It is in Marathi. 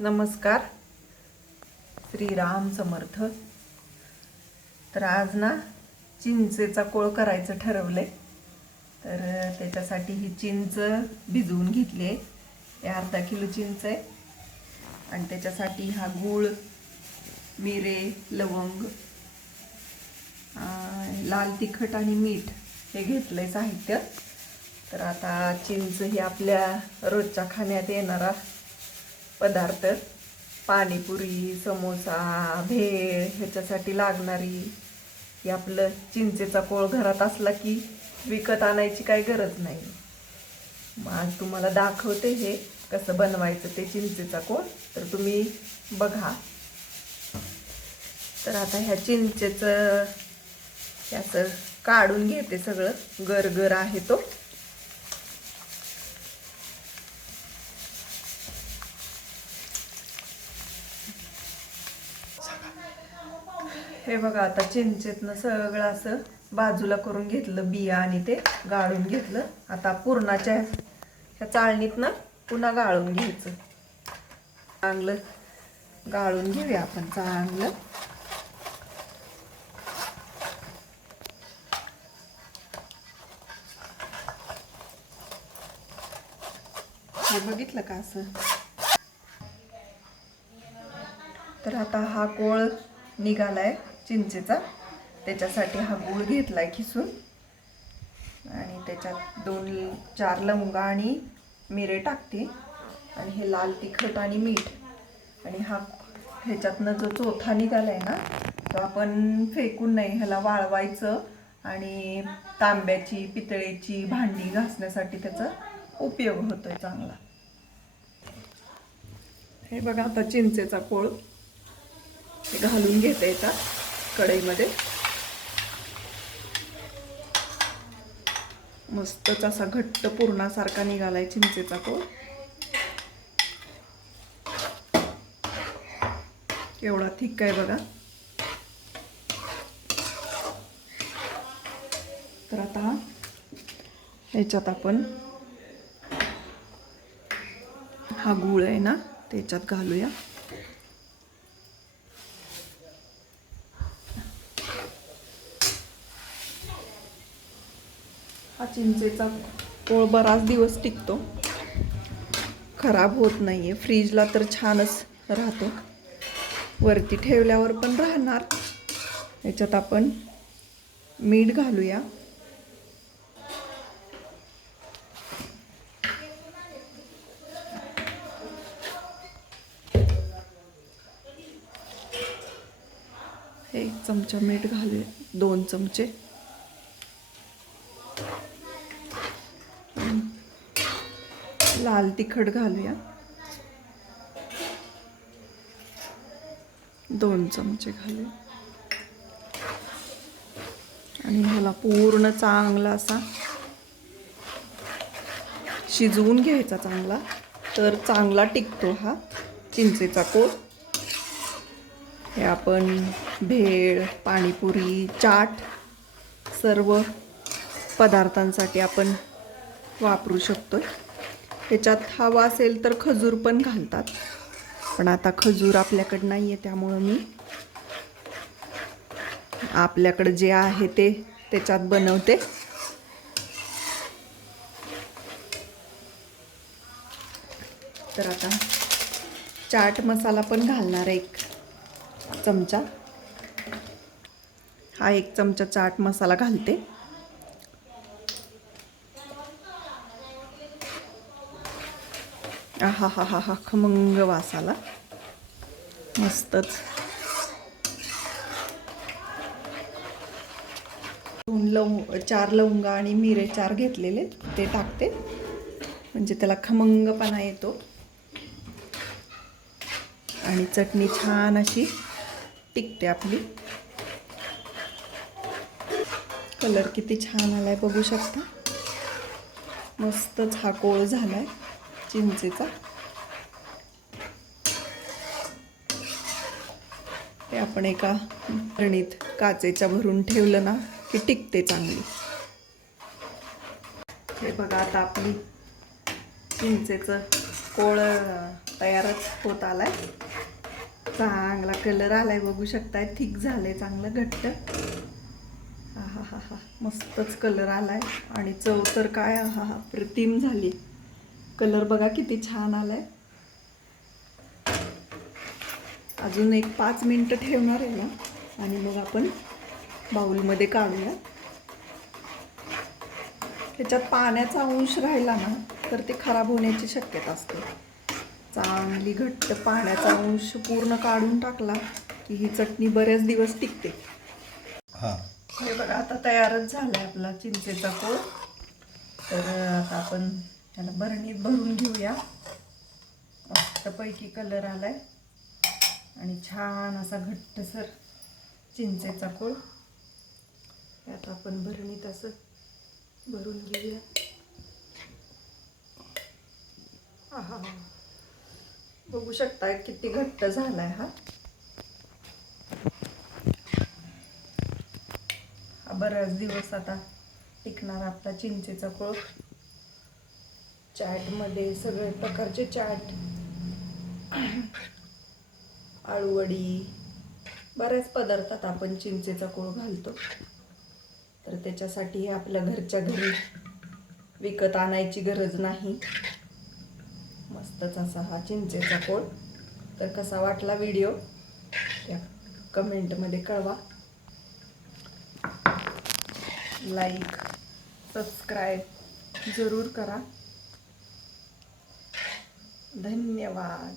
नमस्कार. श्रीराम समर्थ. तर आज ना चिंचेचा कोळ करायचं ठरवलंय. तर त्याच्यासाठी ही चिंच भिजवून घेतली आहे. हे अर्धा किलो चिंच आहे. आणि त्याच्यासाठी हा गूळ मिरे लवंग लाल तिखट आणि मीठ हे घेतलंय साहित्य. तर आता चिंच ही आपल्या रोजच्या खाण्यात येणारा पदार्थ पाणीपुरी समोसा भेळ ह्याच्यासाठी लागणारी ही आपलं चिंचेचा कोळ घरात असला की विकत आणायची काही गरज नाही. मग आज तुम्हाला दाखवते हे कसं बनवायचं ते चिंचेचा कोळ तर तुम्ही बघा. तर आता ह्या चिंचेचं याचं काढून घेते सगळं गरगर आहे तो. हे बघा आता चिंचेतनं सगळं असं बाजूला करून घेतलं बिया आणि ते गाळून घेतलं. आता पुरणाच्या ह्या चाळणीतनं पुन्हा गाळून घ्यायचं. चांगलं गाळून घेऊया आपण चांगलं. हे बघितलं का असं? तर आता हा कोळ निघालाय. चिंचेचा. त्याच्यासाठी हा गूळ घेतलाय खिसून. आणि त्याच्यात दोन चार लवंगा आणि मिरे टाकते. आणि हे लाल तिखट आणि मीठ. आणि हा ह्याच्यातनं जो चोथा निघालाय ना तो आपण फेकून नाही ह्याला वाळवायचं आणि तांब्याची पितळेची भांडी घासण्यासाठी त्याचा उपयोग होतोय चांगला. हे बघा आता चिंचेचा कोळ. ते घालून घेतायचा कढईमध्ये. मस्तच असा घट्ट पूर्णासारखा निघालाय चिंचेचा तो. एवढा थिक आहे बघा. तर आता ह्याच्यात आपण हा गूळ आहे ना त्याच्यात घालूया. हा चिंचेचा पोळ बराच दिवस टिकतो. खराब होत नाही आहे फ्रीजला तर छानच राहतो. वरती ठेवल्यावर पण राहणार. याच्यात आपण मीठ घालूया. एक चमचा मीठ घालूया. दोन चमचे. लाल तिखट घालूया. दोन चमचे घालू आणि ह्याला पूर्ण चांगला असा शिजवून घ्यायचा चांगला. तर चांगला टिकतो हा चिंचेचा कोळ हे आपण भेळ पाणीपुरी चाट सर्व पदार्थांसाठी आपण वापरू शकतो त्याच्यात हवा असेल तर खजूर पण घालतात. पण आता खजूर आपल्याकडे नाही आहे त्यामुळं मी आपल्याकडं जे आहे ते त्याच्यात बनवते. तर आता चाट मसाला पण घालणार आहे एक चमचा. हा एक चमचा चाट मसाला घालते. हा हा हा हा. खमंग वास आला मस्तच. दोन लव चार लवंगा आणि मिरे चार घेतलेले. ते टाकते. म्हणजे त्याला खमंगपणा येतो. आणि चटणी छान अशी टिकते आपली. कलर किती छान आलाय बघू शकता. मस्तच हा कोळ झालाय चिंचेचा. हे आपण एका भरणीत काचेच्या भरून ठेवलं ना की टिकते चांगली. हे बघा आता आपली चिंचेचं कोळ तयारच होत आलाय. चांगला कलर आलाय बघू शकताय. थिक झालंय चांगलं घट्ट. हा हा हा हा मस्तच कलर आलाय. आणि चव तर काय हा हा प्रतिम झाली. कलर बघा किती छान आलाय. अजून एक पाच मिनटं ठेवणार आहे ना? आणि मग आपण बाउलमध्ये काढूया. त्याच्यात पाण्याचा अंश राहिला ना तर ते खराब होण्याची शक्यता असते. चांगली घट्ट पाण्याचा अंश पूर्ण काढून टाकला की ही चटणी बरेच दिवस टिकते. हा. बघा आता तयारच झालाय आपला चिंचेचा कोळ तर आता आपण त्याला भरणीत भरून घेऊया. मस्तपैकी कलर आलाय. आणि छान असा घट्टसर चिंचेचा कोळ. यात आपण भरणीत असं भरून घेऊया. हा बघू शकता किती घट्ट झालाय हा. हा बराच दिवस आता टिकणार आपला चिंचेचा कोळ. चॅटमध्ये सगळे प्रकारचे चॅट. आळूवडी बऱ्याच पदार्थात आपण चिंचेचा कोळ घालतो. तर त्याच्यासाठी आपल्या घरच्या घरी विकत आणायची गरज नाही. मस्तच असा हा चिंचेचा कोळ. तर कसा वाटला व्हिडिओ? त्या कमेंटमध्ये कळवा. लाईक सबस्क्राईब जरूर करा. धन्यवाद.